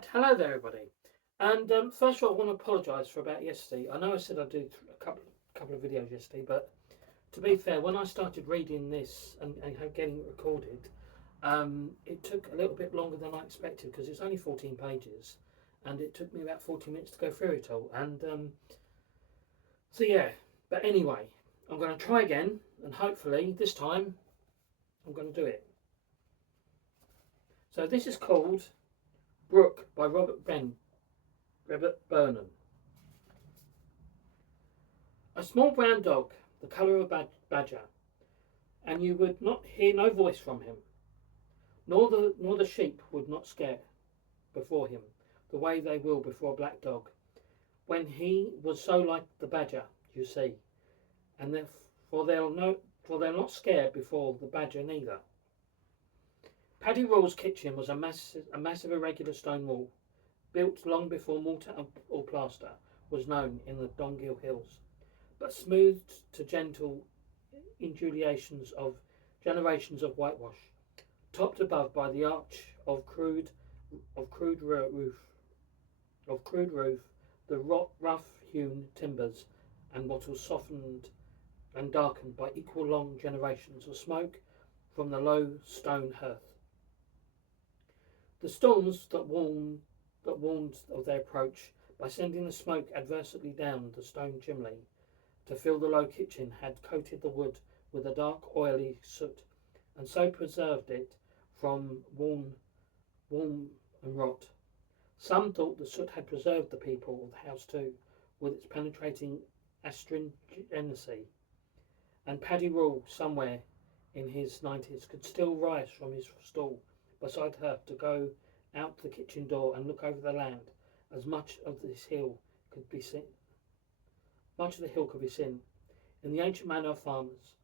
Right, hello there, everybody. And first of all, I want to apologise for about yesterday. I know I said I'd do a couple of videos yesterday, but to be fair, when I started reading this and getting it recorded, it took a little bit longer than I expected because it's only 14 pages, and it took me about 40 minutes to go through it all. And so yeah, but anyway, I'm going to try again, and hopefully this time I'm going to do it. So this is called Brook by Robert Bernen. A small brown dog, the colour of a badger, and you would not hear no voice from him, nor the sheep would not scare before him, the way they will before a black dog, when he was so like the badger, you see, and therefore they'll not scare before the badger neither. Paddy Rawle's kitchen was a massive irregular stone wall, built long before mortar or plaster was known in the Dongil Hills, but smoothed to gentle undulations of generations of whitewash, topped above by the arch of crude roof, the rough-hewn timbers, and wattles softened and darkened by equal long generations of smoke from the low stone hearth. The storms that warned of their approach by sending the smoke adversely down the stone chimney to fill the low kitchen had coated the wood with a dark oily soot, and so preserved it from warm and rot. Some thought the soot had preserved the people of the house too, with its penetrating astringency, and Paddy Rawle, somewhere in his 90s, could still rise from his stool beside her to go out the kitchen door and look over the land, as much of the hill could be seen. In the ancient manner of farmers,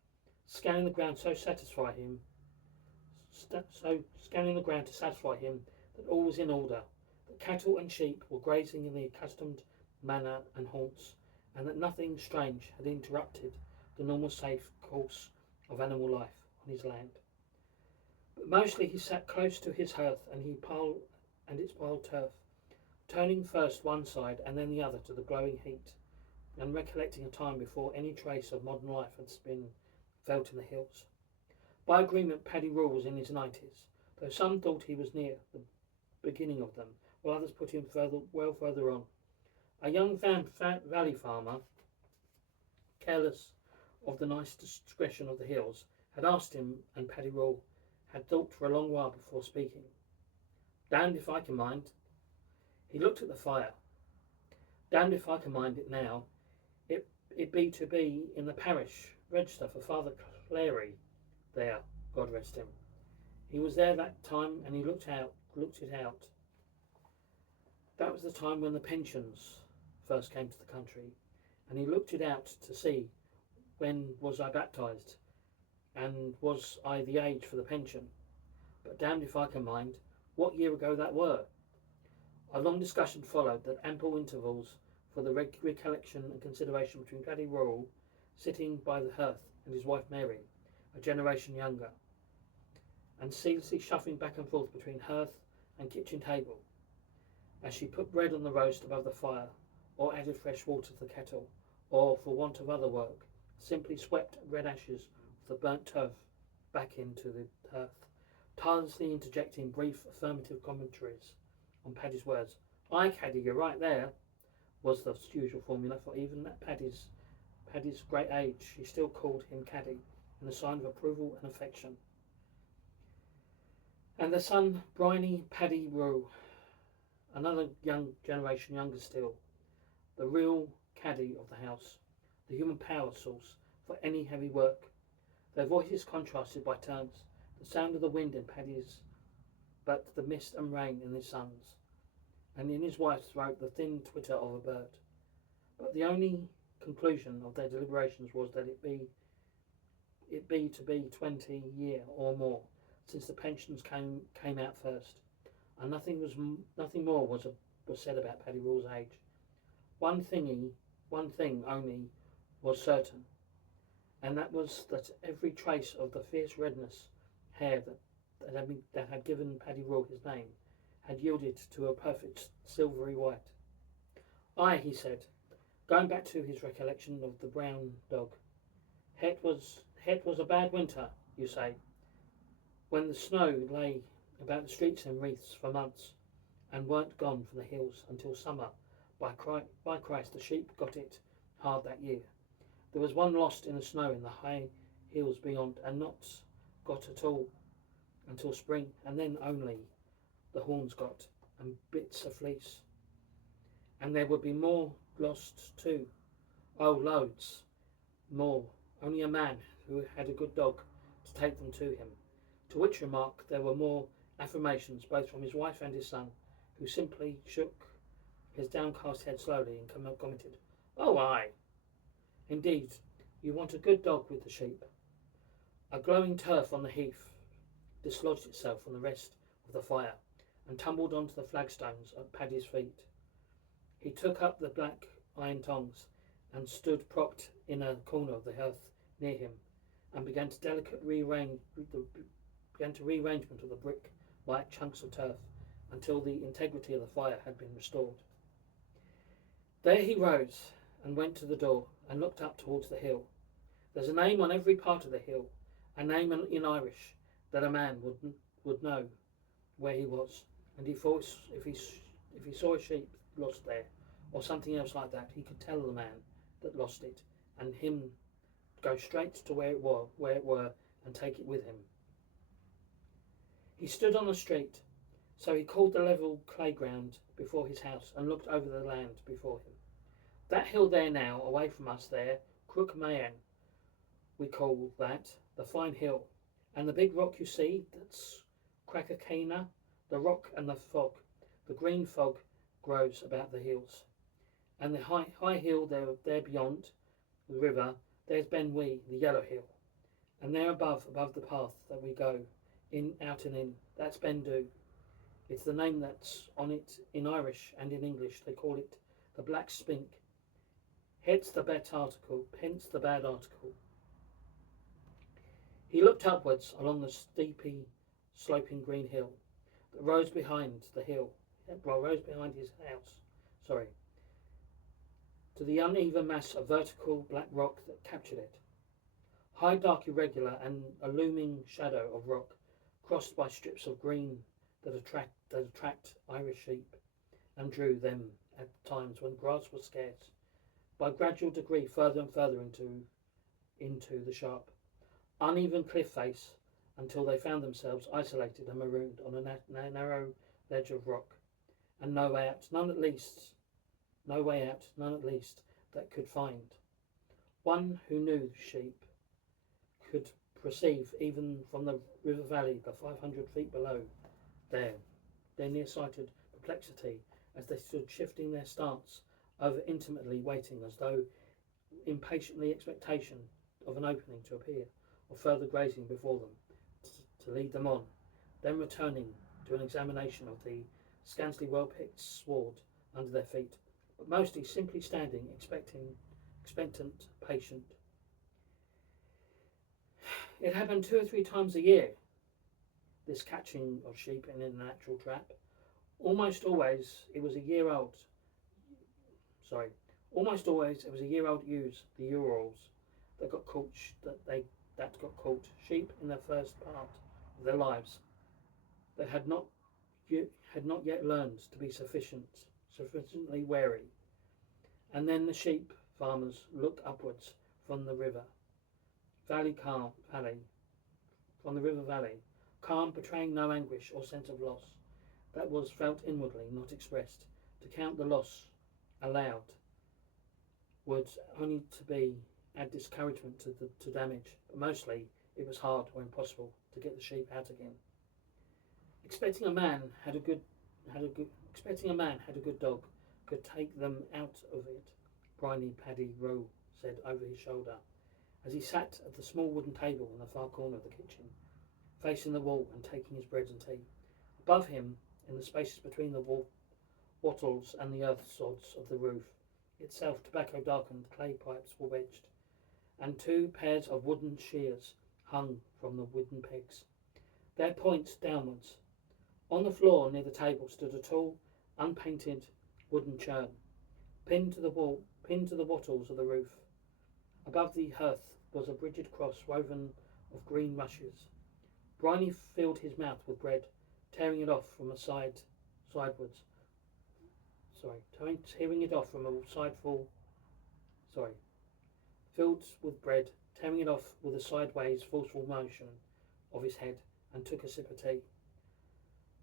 scanning the ground to satisfy him that all was in order, that cattle and sheep were grazing in the accustomed manner and haunts, and that nothing strange had interrupted the normal safe course of animal life on his land. But mostly he sat close to his hearth and its piled turf, turning first one side and then the other to the glowing heat, and recollecting a time before any trace of modern life had been felt in the hills. By agreement, Paddy Rawle was in his 90s, though some thought he was near the beginning of them, while others put him further on. A young valley farmer, careless of the nice discretion of the hills, had asked him, and Paddy Rawle had thought for a long while before speaking. Damned if I can mind. He looked at the fire. Damned if I can mind it now. It be to be in the parish register for Father Clary there, God rest him. He was there that time, and he looked it out. That was the time when the pensions first came to the country, and he looked it out to see when was I baptised, and was I the age for the pension. But damned if I can mind what year ago that were. A long discussion followed, that ample intervals for the recollection and consideration between Paddy Rawle, sitting by the hearth, and his wife Mary, a generation younger, and ceaselessly shuffling back and forth between hearth and kitchen table, as she put bread on the roast above the fire, or added fresh water to the kettle, or, for want of other work, simply swept red ashes of the burnt turf back into the hearth, tirelessly interjecting brief affirmative commentaries on Paddy's words. "Aye, Caddy, you're right there," was the usual formula, for even at Paddy's great age she still called him Caddy, in a sign of approval and affection. And the son, briny Paddy Rawle, another young generation younger still, the real caddy of the house, the human power source for any heavy work. Their voices contrasted by turns, the sound of the wind in Paddy's, but the mist and rain in his son's, and in his wife's throat the thin twitter of a bird. But the only conclusion of their deliberations was that it be to be 20 year or more since the pensions came out first, and nothing more was said about Paddy Rawle's age. One thing only was certain, and that was that every trace of the fierce redness hair that had given Paddy Rawle his name had yielded to a perfect silvery white. Aye, he said, going back to his recollection of the brown dog. Het was a bad winter, you say, when the snow lay about the streets in wreaths for months, and weren't gone from the hills until summer. By Christ, the sheep got it hard that year. There was one lost in the snow in the high hills beyond, and not got at all until spring, and then only the horns got, and bits of fleece. And there would be more lost too. Oh, loads more. Only a man who had a good dog to take them to him. To which remark there were more affirmations both from his wife and his son, who simply shook his downcast head slowly and commented, "Oh, aye. Indeed, you want a good dog with the sheep." A glowing turf on the heath dislodged itself from the rest of the fire and tumbled onto the flagstones at Paddy's feet. He took up the black iron tongs and stood propped in a corner of the hearth near him, and began rearrangement of the brick-like chunks of turf until the integrity of the fire had been restored. There he rose and went to the door and looked up towards the hill. There's a name on every part of the hill, a name in Irish that a man would know where he was, and if he saw a sheep lost there or something else like that, he could tell the man that lost it, and him go straight to where it were, and take it with him. He stood on the street, so he called the level clay ground before his house and looked over the land before him. That hill there now, away from us there, Crook Mayen, we call that, the fine hill. And the big rock you see, that's Crackakena, the rock and the fog. The green fog grows about the hills. And the high hill there beyond the river, there's Ben Wee, the yellow hill. And there above the path that we go, out and in, that's Ben Du. It's the name that's on it in Irish and in English. They call it the Black Spink. Hence the bad article. He looked upwards along the steepy, sloping green hill that rose behind his house, to the uneven mass of vertical black rock that captured it. High, dark, irregular, and a looming shadow of rock, crossed by strips of green that attract Irish sheep, and drew them at times when grass was scarce, by gradual degree further and further into the sharp, uneven cliff face, until they found themselves isolated and marooned on a narrow ledge of rock, and no way out, none at least, that could find. One who knew sheep could perceive even from the river valley, the 500 feet below, their nearsighted perplexity as they stood shifting their stance over intimately waiting as though impatiently expectation of an opening to appear or further grazing before them to lead them on, then returning to an examination of the scantily well-picked sward under their feet, but mostly simply standing, expectant, patient. It happened 2 or 3 times a year, this catching of sheep in a natural trap. Almost always it was a year old ewes, the Urals, that got caught sheep in the first part of their lives that had not yet learned to be sufficiently wary. And then the sheep farmers look upwards from the river valley, calm, betraying no anguish or sense of loss that was felt inwardly, not expressed. To count the loss aloud would only to be add discouragement to damage, but mostly it was hard or impossible to get the sheep out again. Expecting a man had a good dog could take them out of it, briny Paddy Rowe said over his shoulder, as he sat at the small wooden table in the far corner of the kitchen, facing the wall and taking his bread and tea. Above him, in the spaces between the wattles and the earth sods of the roof itself, tobacco-darkened clay pipes were wedged, and 2 pairs of wooden shears hung from the wooden pegs, their points downwards. On the floor near the table stood a tall, unpainted wooden churn, pinned to the wattles of the roof. Above the hearth was a rigid cross woven of green rushes. Bryony filled his mouth with bread, tearing it off from a sidewards. Tearing it off from a sideful. Sorry, filled with bread, tearing it off with a sideways, forceful motion of his head, and took a sip of tea.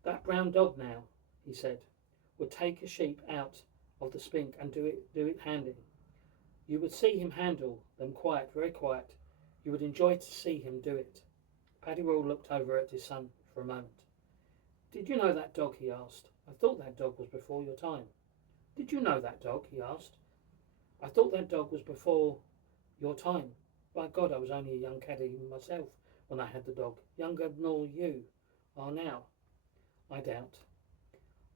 That brown dog now, he said, would take a sheep out of the spink and do it handy. You would see him handle them quiet, very quiet. You would enjoy to see him do it. Paddy Roll looked over at his son for a moment. Did you know that dog? He asked. I thought that dog was before your time. Did you know that dog? He asked. I thought that dog was before your time. By God, I was only a young caddy myself when I had the dog, younger nor you are now. I doubt.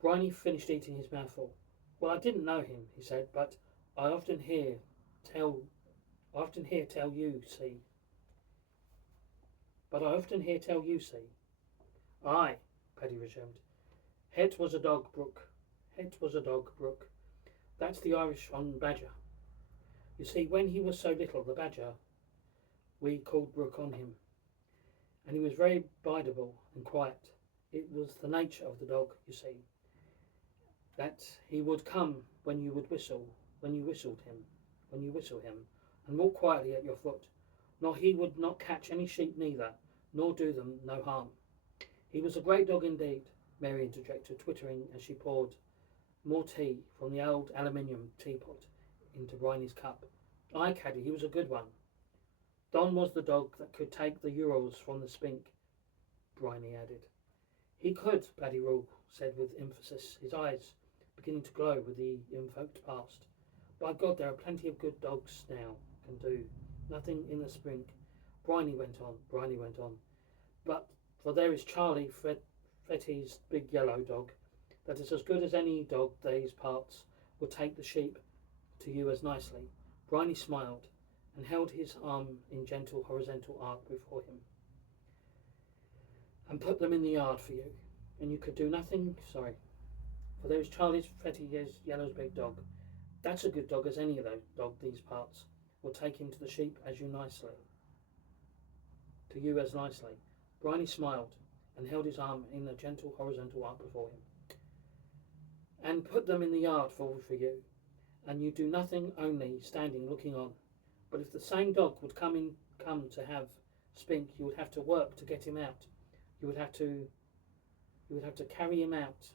Bryony finished eating his mouthful. Well, I didn't know him, he said, but I often hear tell you see. But I often hear tell you see. Aye, Paddy resumed. Het was a dog, Brooke. That's the Irish on Badger. You see, when he was so little, the Badger, we called Brooke on him. And he was very bideable and quiet. It was the nature of the dog, you see, that he would come when you whistle him, and walk quietly at your foot. Nor he would not catch any sheep neither, nor do them no harm. He was a great dog indeed, Mary interjected, twittering as she poured more tea from the old aluminium teapot into Bryony's cup. Aye, Caddy, he was a good one. Don was the dog that could take the Urals from the spink, Bryony added. He could, Paddy Rule said with emphasis, his eyes beginning to glow with the invoked past. By God, there are plenty of good dogs now can do nothing in the spring. Bryony went on. But for there is Charlie, Fretty's big yellow dog, that is as good as any dog these parts would take the sheep to you as nicely. Bryony smiled and held his arm in gentle horizontal arc before him. And put them in the yard for you. And you could do nothing, for there is Charlie's Fretty Yellow's big dog. That's a good dog as any of those dog these parts will take him to the sheep as you nicely. To you as nicely. Bryony smiled and held his arm in a gentle horizontal arc before him. And put them in the yard for you. And you do nothing, only standing looking on. But if the same dog would come to have spink, you would have to work to get him out. You would have to carry him out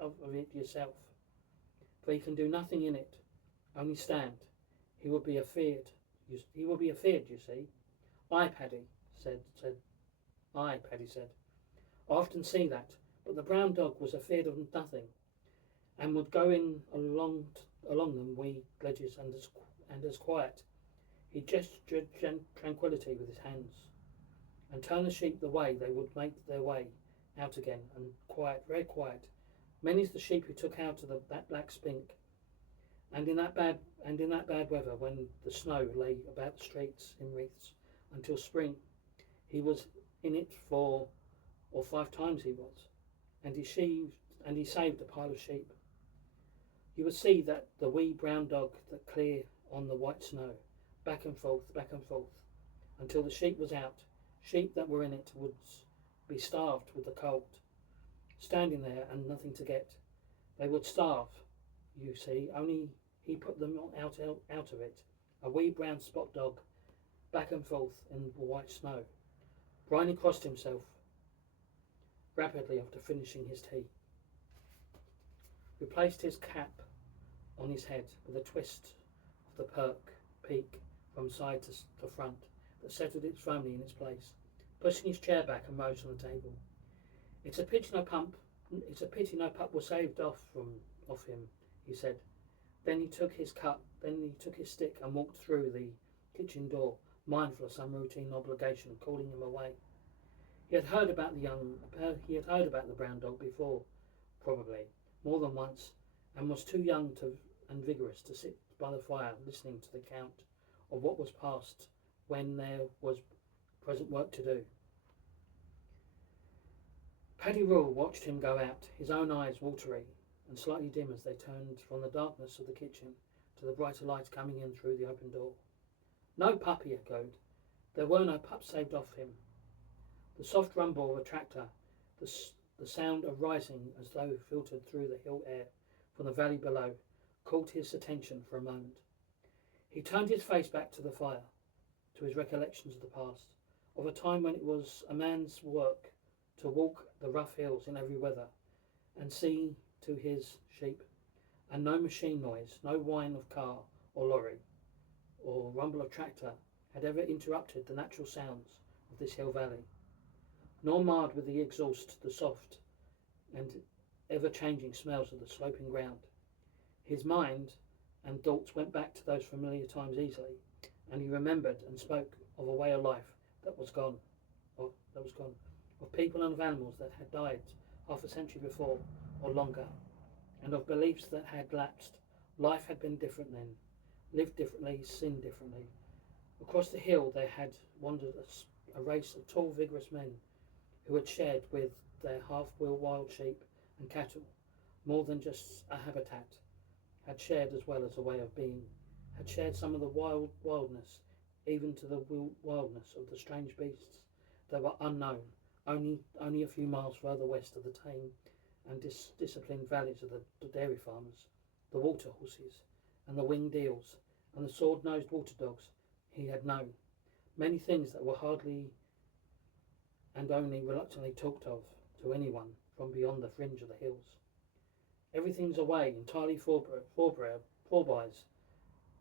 of it yourself. For he can do nothing in it, only stand. He will be afeard, you see. Aye, Paddy said. I often see that, but the brown dog was afeard of nothing, and would go in along them wee ledges and as quiet. He gestured tranquillity with his hands, and turned the sheep the way they would make their way out again, and quiet, very quiet. Many's the sheep he took out of that black spink, and in that bad weather when the snow lay about the streets in wreaths until spring, he was in it 4 or 5 times he was, and he saved a pile of sheep. You would see that the wee brown dog that clear on the white snow, back and forth, until the sheep was out. Sheep that were in it would be starved with the cold, standing there and nothing to get. They would starve, you see, only he put them out of it. A wee brown spot dog, back and forth in the white snow. Bryony crossed himself rapidly after finishing his tea. Replaced his cap on his head with a twist of the peak from side to front that settled it firmly in its place. Pushing his chair back and rose from the table. It's a pity no pup was saved off him, he said. Then he took his stick and walked through the kitchen door, mindful of some routine obligation calling him away. He had heard about the brown dog before, probably, more than once, and was too young and vigorous to sit by the fire listening to the account of what was past when there was present work to do. Paddy Rule watched him go out, his own eyes watery and slightly dim as they turned from the darkness of the kitchen to the brighter light coming in through the open door. No pup, he echoed. There were no pups saved off him. The soft rumble of a tractor, the sound of rising as though filtered through the hill air from the valley below, caught his attention for a moment. He turned his face back to the fire, to his recollections of the past, of a time when it was a man's work to walk the rough hills in every weather and see to his sheep, and no machine noise, no whine of car or lorry or rumble of tractor had ever interrupted the natural sounds of this hill valley, nor marred with the exhaust the soft and ever-changing smells of the sloping ground. His mind and thoughts went back to those familiar times easily, and he remembered and spoke of a way of life that was gone, of people and of animals that had died half a century before or longer, and of beliefs that had lapsed. Life had been different then, lived differently, sinned differently. Across the hill there had wandered a race of tall, vigorous men who had shared with their half-wheel wild sheep and cattle more than just a habitat, had shared as well as a way of being, had shared some of the wildness, even to the wildness of the strange beasts that were unknown, only a few miles further west of the tame and disciplined valleys of the dairy farmers, the water horses, and the winged eels, and the sword-nosed water dogs he had known. Many things that were hardly and only reluctantly talked of to anyone from beyond the fringe of the hills. Everything's away, entirely forbys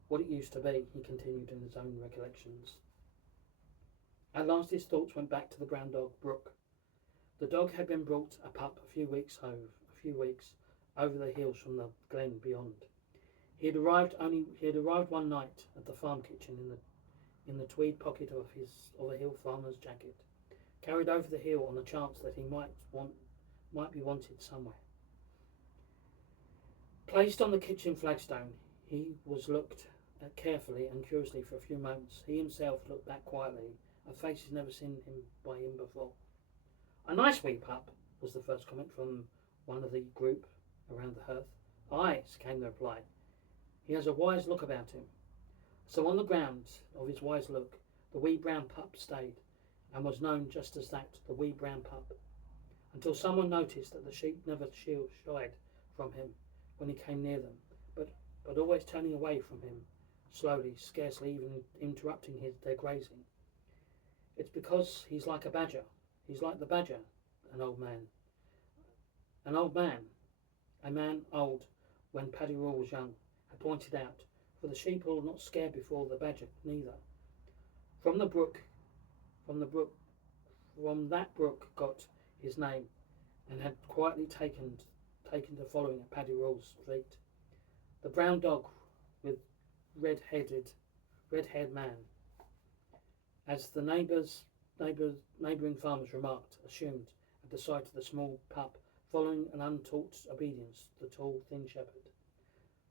what it used to be, he continued in his own recollections. At last his thoughts went back to the brown dog, Brooke. The dog had been brought a pup a few weeks over the hills from the glen beyond. He had arrived one night at the farm kitchen in the tweed pocket of a hill farmer's jacket, carried over the hill on the chance that he might be wanted somewhere. Placed on the kitchen flagstone, he was looked at carefully and curiously for a few moments. He himself looked back quietly, a face he'd never seen by him before. "A nice wee pup," was the first comment from one of the group around the hearth. "Aye," came the reply. "He has a wise look about him." So on the ground of his wise look, the wee brown pup stayed, and was known just as that, the wee brown pup, until someone noticed that the sheep never shied from him when he came near them, but always turning away from him slowly, scarcely even interrupting their grazing. "It's because he's like a badger. He's like the badger," a man old when Paddy Rule was young, had pointed out, for the sheep are not scared before the badger neither. From that brook got his name, and had quietly taken to following at Paddy Rule's feet. The brown dog with red-haired man, as the neighbouring farmers remarked, assumed at the sight of the small pup following an untaught obedience the tall, thin shepherd.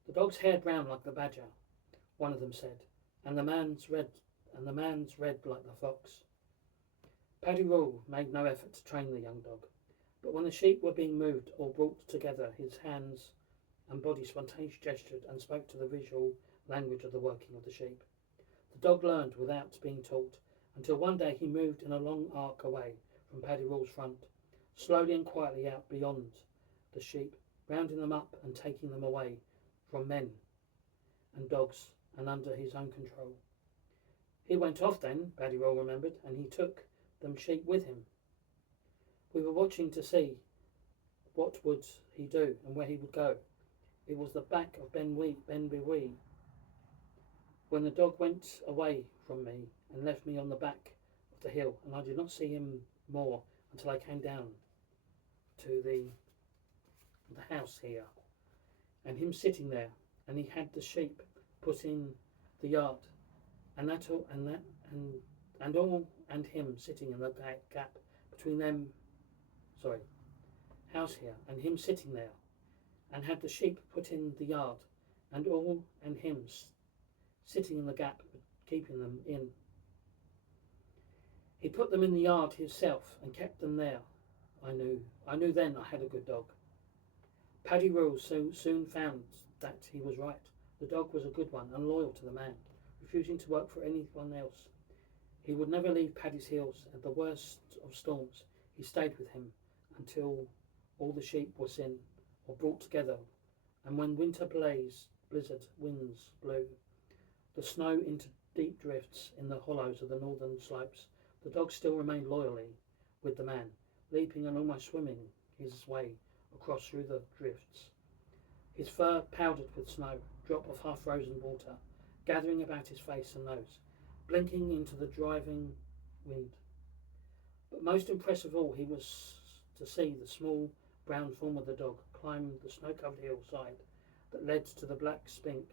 "The dog's hair brown like the badger," one of them said, and the man's red like the fox. Paddy Rule made no effort to train the young dog, but when the sheep were being moved or brought together, his hands and body spontaneously gestured and spoke to the visual language of the working of the sheep. The dog learned without being taught, until one day he moved in a long arc away from Paddy Rule's front, slowly and quietly out beyond the sheep, rounding them up and taking them away from men and dogs and under his own control. He went off then, Paddy Rule remembered, and he took them sheep with him. We were watching to see what would he do and where he would go. It was the back of Ben Bewee, when the dog went away from me and left me on the back of the hill, and I did not see him more until I came down to the house here, and him sitting there, and he had the sheep put in the yard, and him sitting in the gap between them. House here, and him sitting there, and had the sheep put in the yard, and him sitting in the gap, keeping them in. He put them in the yard himself and kept them there. I knew then I had a good dog. Paddy Rule soon found that he was right. The dog was a good one and loyal to the man, refusing to work for anyone else. He would never leave Paddy's heels. At the worst of storms, he stayed with him until all the sheep were seen or brought together, and when winter blizzard winds blew the snow into deep drifts in the hollows of the northern slopes, the dog still remained loyally with the man, leaping and almost swimming his way across through the drifts, his fur powdered with snow, drop of half-frozen water, gathering about his face and nose, blinking into the driving wind. But most impressive of all, he was to see the small brown form of the dog climb the snow-covered hillside that led to the black spink,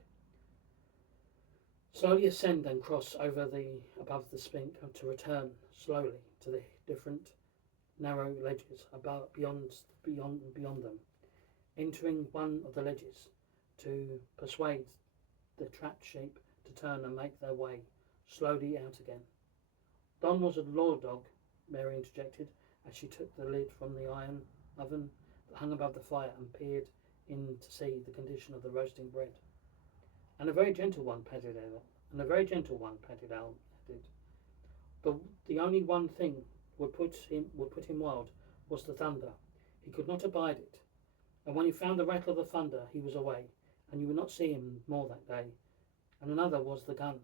slowly ascend and cross above the spink to return slowly to the different narrow ledges beyond them, entering one of the ledges to persuade the trapped sheep to turn and make their way slowly out again. Don was a loyal dog, Mary interjected as she took the lid from the iron oven that hung above the fire and peered in to see the condition of the roasting bread. And a very gentle one, Paddy Al added. The only one thing would put him wild was the thunder. He could not abide it, and when he found the rattle of the thunder, he was away, and you would not see him more that day. And another was the gun.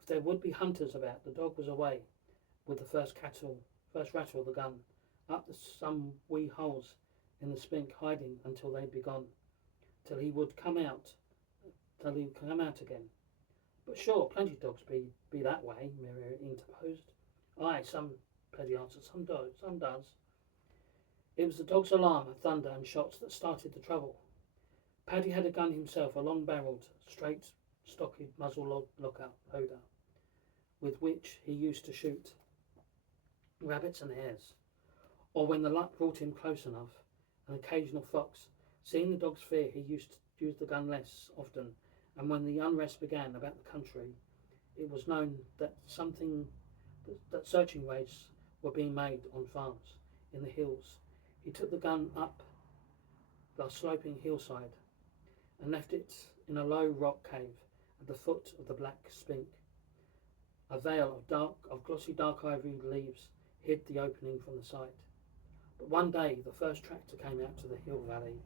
If there would be hunters about, the dog was away with the first rattle of the gun, up some wee holes in the spink, hiding until they'd be gone, till he would come out again. But sure, plenty of dogs be that way, Mary interposed. Aye, some, Paddy answered, some does. It was the dog's alarm at thunder and shots that started the trouble. Paddy had a gun himself, a long-barreled, straight-stocked muzzle loader, with which he used to shoot rabbits and hares, or when the luck brought him close enough, an occasional fox. Seeing the dog's fear, he used to use the gun less often, and when the unrest began about the country, it was known that searching raids were being made on farms in the hills. He took the gun up the sloping hillside and left it in a low rock cave at the foot of the black spink. A veil of glossy dark ivory leaves hid the opening from the sight. But one day the first tractor came out to the hill valley,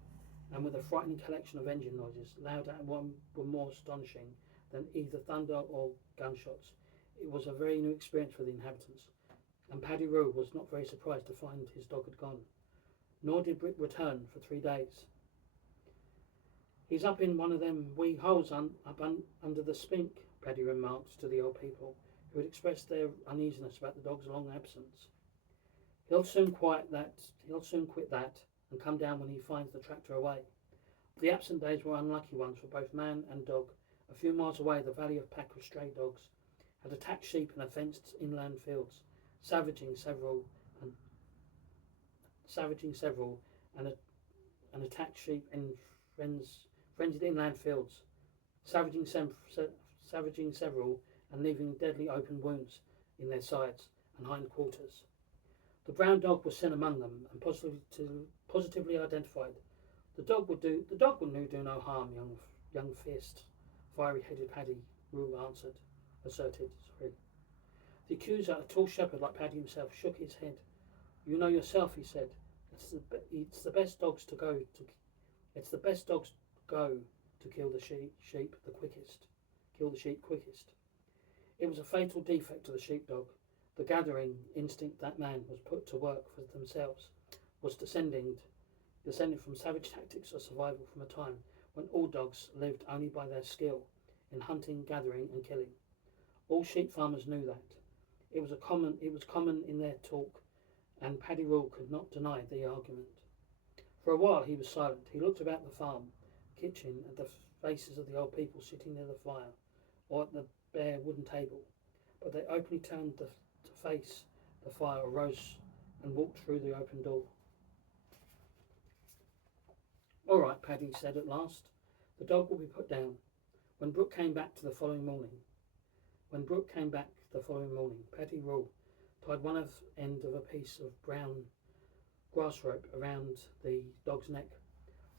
and with a frightening collection of engine noises, louder and were more astonishing than either thunder or gunshots. It was a very new experience for the inhabitants, and Paddy Roo was not very surprised to find his dog had gone. Nor did Brick return for 3 days. He's up in one of them wee holes under the spink, Paddy remarked to the old people, who had expressed their uneasiness about the dog's long absence. He'll soon quit that and come down when he finds the tractor away. The absent days were unlucky ones for both man and dog. A few miles away, the valley of pack of stray dogs had attacked sheep in a fenced inland fields, savaging several and attacked sheep in frenzied inland fields, savaging several and leaving deadly open wounds in their sides and hind quarters. The brown dog was seen among them and positively identified. The dog would do no harm, young fierce, fiery-headed Paddy Roo asserted. The accuser, a tall shepherd like Paddy himself, shook his head. You know yourself, he said. It's the best dogs go to kill the sheep quickest. It was a fatal defect of the sheepdog. The gathering instinct that man was put to work for themselves was descended from savage tactics of survival from a time when all dogs lived only by their skill in hunting, gathering and killing. All sheep farmers knew that. It was common in their talk, and Paddy Rule could not deny the argument. For a while he was silent. He looked about the farm kitchen at the faces of the old people sitting near the fire or at the bare wooden table, but they openly turned to face the fire, rose and walked through the open door. All right, Paddy said at last. The dog will be put down. When Brooke came back the following morning, Paddy Rule tied one end of a piece of brown grass rope around the dog's neck.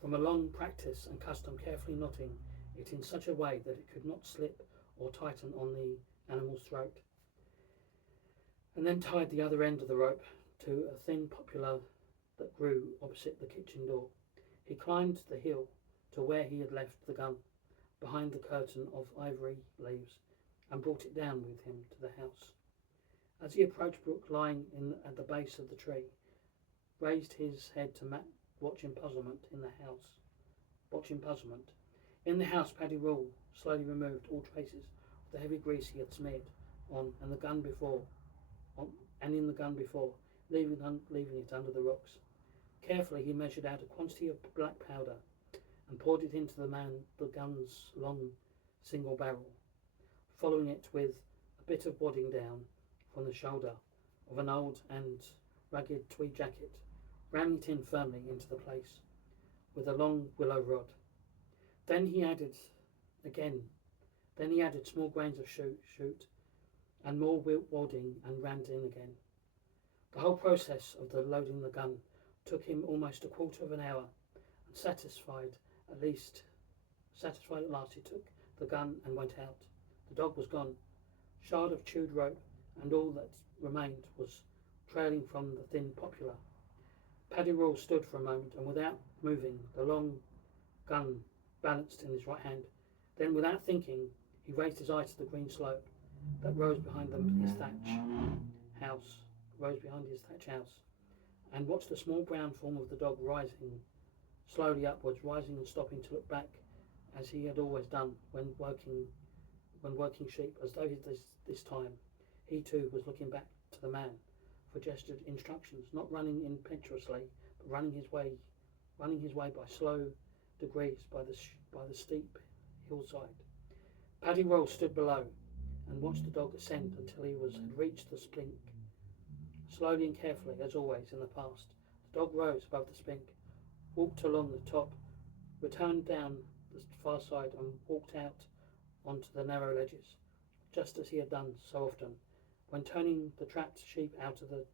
From a long practice and custom, carefully knotting it in such a way that it could not slip or tighten on the animal's throat, and then tied the other end of the rope to a thin poplar that grew opposite the kitchen door. He climbed the hill to where he had left the gun, behind the curtain of ivory leaves, and brought it down with him to the house. As he approached Brooke, lying at the base of the tree, raised his head to watch in puzzlement in the house. Watch in puzzlement. In the house, Paddy Rule slowly removed all traces of the heavy grease he had smeared on and the gun before, in the gun before, leaving it under the rocks. Carefully, he measured out a quantity of black powder and poured it into the gun's long single barrel, following it with a bit of wadding down from the shoulder of an old and ragged tweed jacket, ramming it in firmly into the place with a long willow rod. Then he added small grains of shoot and more wadding and rammed in again. The whole process of the loading the gun took him almost a quarter of an hour, and satisfied at last, he took the gun and went out. The dog was gone. Shard of chewed rope, and all that remained was trailing from the thin poplar. Paddy Rule stood for a moment, and without moving, the long gun balanced in his right hand. Then, without thinking, he raised his eye to the green slope that rose behind his thatch house, and watched the small brown form of the dog rising slowly upwards, rising and stopping to look back, as he had always done when working sheep, as though this time he too was looking back to the man for gestured instructions, not running impetuously, but running his way by slow degrees by the steep hillside. Paddy Roll stood below and watched the dog ascend until he had reached the spink. Slowly and carefully, as always in the past, the dog rose above the spink, walked along the top, returned down the far side, and walked out onto the narrow ledges, just as he had done so often when turning the trapped sheep out of them.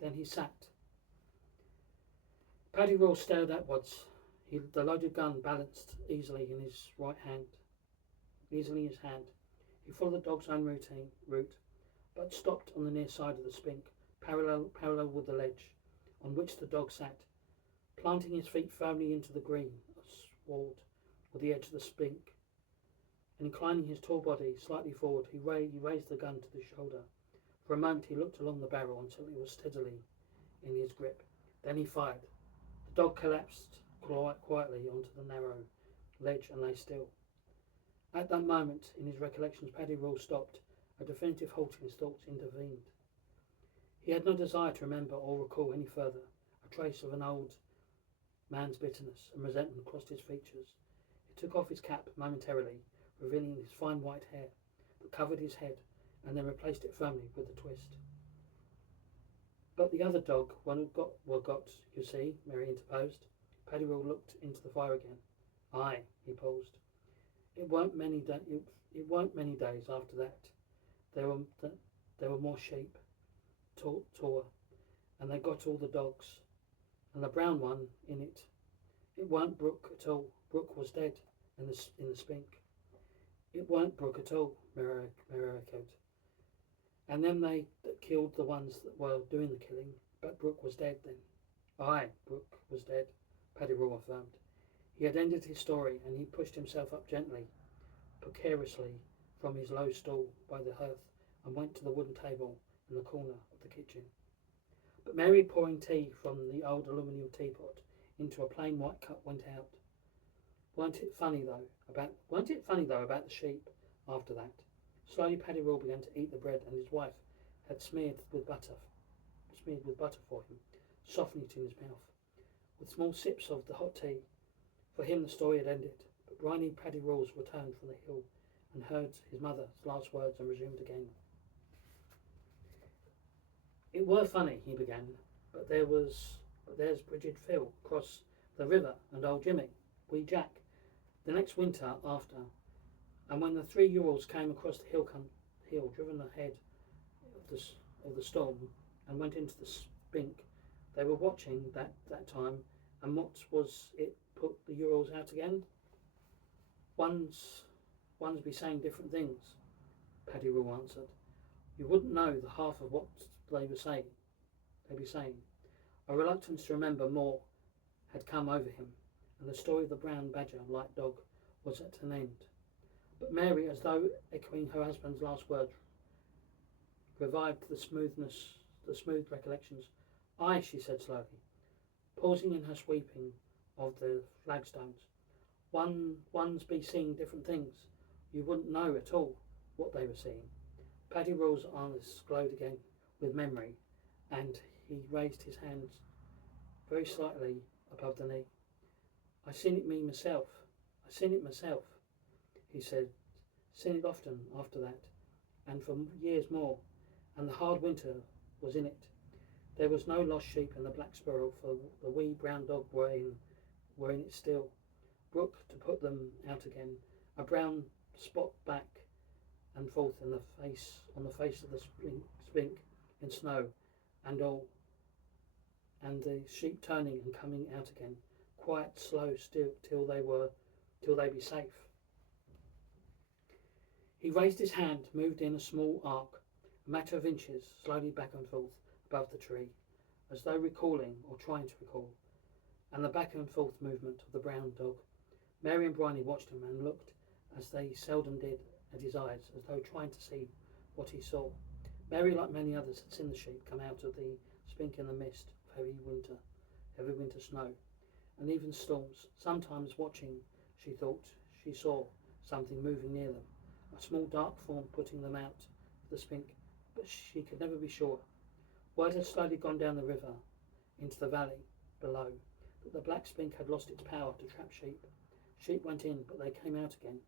Then he sat. Paddy Roll stared upwards, the loaded gun balanced easily in his hand. He followed the dog's own route, but stopped on the near side of the spink, parallel with the ledge on which the dog sat, planting his feet firmly into the green sward with the edge of the spink. Inclining his tall body slightly forward, he raised the gun to the shoulder. For a moment he looked along the barrel until it was steadily in his grip. Then he fired. The dog collapsed quietly onto the narrow ledge and lay still. At that moment, in his recollections, Paddy Rule stopped. A definitive halt in his thoughts intervened. He had no desire to remember or recall any further. A trace of an old man's bitterness and resentment crossed his features. He took off his cap momentarily, revealing his fine white hair that covered his head, and then replaced it firmly with a twist. But the other dog, got, you see, Mary interposed. Paddy Rule looked into the fire again. Aye, he paused. It weren't many days after that. There were more sheep, taller, and they got all the dogs, and the brown one in it. It weren't Brooke at all. Brooke was dead in the spink. It weren't Brooke at all, Mary echoed. And then they killed the ones that were doing the killing, but Brooke was dead then. Aye, Brooke was dead, Paddy Rule affirmed. He had ended his story, and he pushed himself up gently, precariously, from his low stool by the hearth, and went to the wooden table in the corner of the kitchen. But Mary, pouring tea from the old aluminium teapot into a plain white cup, went out. Weren't it funny though about the sheep? After that, slowly Paddy Rule began to eat the bread, and his wife had smeared with butter for him, softening it in his mouth, with small sips of the hot tea. For him the story had ended, but briny Paddy Rules returned from the hill and heard his mother's last words and resumed again. It were funny, he began, but there's Bridget Phil across the river, and old Jimmy, wee Jack, the next winter after, and when the 3 Urals came across the hill driven ahead of the storm, and went into the spink. They were watching that time, and what was it put the Urals out again? One's be saying different things, Paddy Rule answered. You wouldn't know the half of what they were saying. They'd be saying. A reluctance to remember more had come over him, and the story of the brown badger-like dog was at an end. But Mary, as though echoing her husband's last words, revived the smooth recollections. Aye, she said slowly, pausing in her sweeping of the flagstones. One's be seeing different things. You wouldn't know at all what they were seeing. Paddy Rule's eyes glowed again with memory, and he raised his hands very slightly above the knee. I seen it myself, he said. Seen it often after that, and for years more, and the hard winter was in it. There was no lost sheep in the Black Sparrow, for the wee brown dog were in it still. Brook to put them out again, a brown spot back and forth on the face of the spink in snow, and all, and the sheep turning and coming out again, quiet, slow, still, till they be safe. He raised his hand, moved in a small arc, a matter of inches, slowly back and forth above the tree, as though recalling or trying to recall, and the back and forth movement of the brown dog. Mary and Bryony watched him and looked, as they seldom did, at his eyes, as though trying to see what he saw. Mary, like many others, had seen the sheep come out of the spink in the mist of heavy winter snow, and even storms. Sometimes watching, she thought she saw something moving near them, a small dark form putting them out of the spink, but she could never be sure. Word had slowly gone down the river into the valley below that the black spink had lost its power to trap sheep. Sheep went in, but they came out again.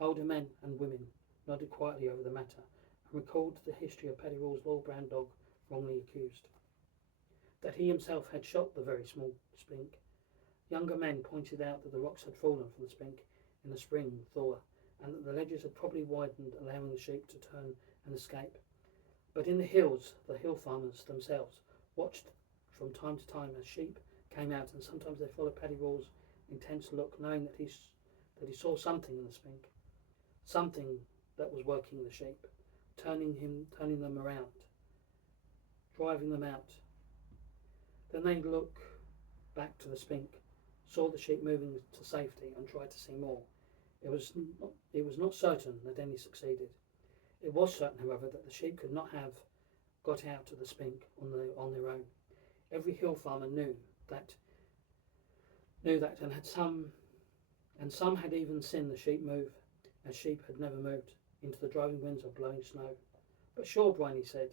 Older men and women nodded quietly over the matter and recalled the history of Paddy Rule's loyal brown dog, wrongly accused. That he himself had shot the very small spink. Younger men pointed out that the rocks had fallen from the spink in the spring thaw, and that the ledges had probably widened, allowing the sheep to turn and escape. But in the hills, the hill farmers themselves watched from time to time as sheep came out, and sometimes they followed Paddy Rule's intense look, knowing that he saw something in the spink, something that was working the sheep, turning them around, driving them out. Then they'd look back to the spink, saw the sheep moving to safety, and tried to see more. It was not certain that any succeeded. It was certain, however, that the sheep could not have got out of the spink on their own. Every hill farmer knew that, and some had even seen the sheep move, as sheep had never moved, into the driving winds of blowing snow. But sure, Bryony said,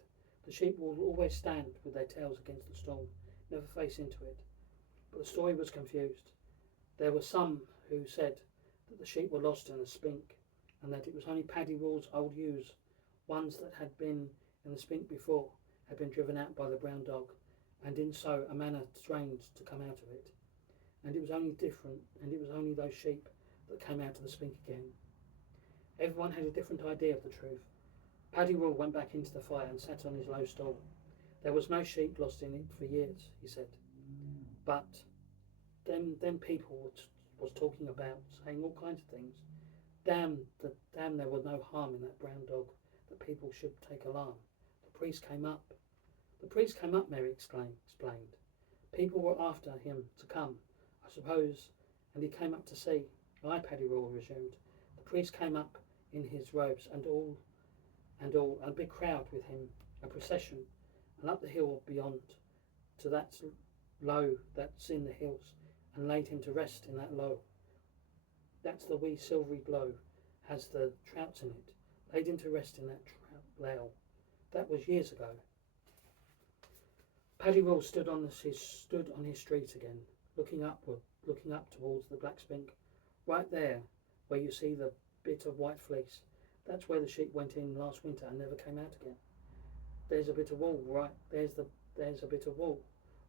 the sheep will always stand with their tails against the storm, never face into it. But the story was confused. There were some who said that the sheep were lost in the spink, and that it was only Paddy Rule's old ewes, ones that had been in the spink before, had been driven out by the brown dog, and in so a manner trained to come out of it. And it was only those sheep that came out of the spink again. Everyone had a different idea of the truth. Paddy Rule went back into the fire and sat on his low stool. There was no sheep lost in it for years, he said. But then people was talking about, saying all kinds of things. Damn, there was no harm in that brown dog, that people should take alarm. The priest came up. Mary explained. People were after him to come, I suppose, and he came up to see. Aye, Paddy Rule resumed. The priest came up in his robes and a big crowd with him, a procession, and up the hill beyond to that low that's in the hills, and laid him to rest in that low. That's the wee silvery blow, has the trouts in it. Laid him to rest in that low. That was years ago. Paddy Rule stood on his street again, looking up towards the black spink. Right there, where you see the bit of white fleece, that's where the sheep went in last winter and never came out again. There's a bit of wool, right? There's a bit of wool.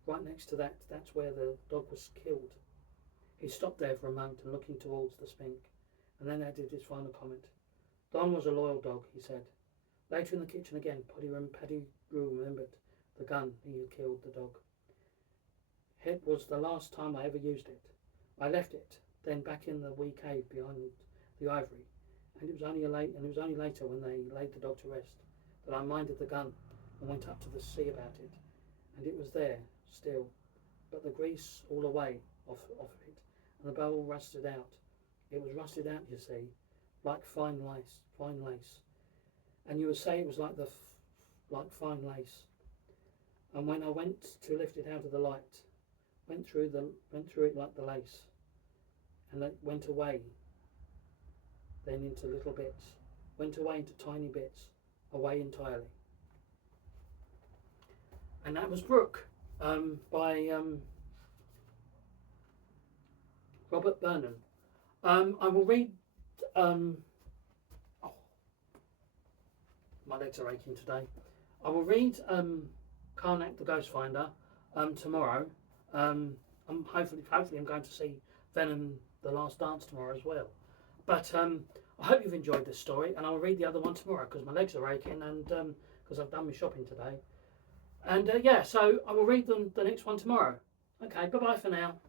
Right next to that, that's where the dog was killed. He stopped there for a moment and looking towards the spink, and then added his final comment. Don was a loyal dog, he said. Later in the kitchen again, Paddy Rule remembered the gun he had killed the dog. It was the last time I ever used it. I left it then back in the wee cave behind the ivory, and it was only later when they laid the dog to rest that I minded the gun and went up to the sea about it, and it was there still, but the grease all away off it, and the bowl rusted out. It was rusted out, you see, like fine lace, and you would say it was like fine lace. And when I went to lift it out of the light, went through it like the lace, and it went away then into little bits, went away into tiny bits, away entirely. And that was Brooke by Robert Bernen. I will read. My legs are aching today. I will read Karnak the Ghost Finder tomorrow. Hopefully I'm going to see Venom the Last Dance tomorrow as well. But I hope you've enjoyed this story, and I'll read the other one tomorrow because my legs are aching and because I've done my shopping today. And yeah, so I will read the next one tomorrow. Okay, bye bye for now.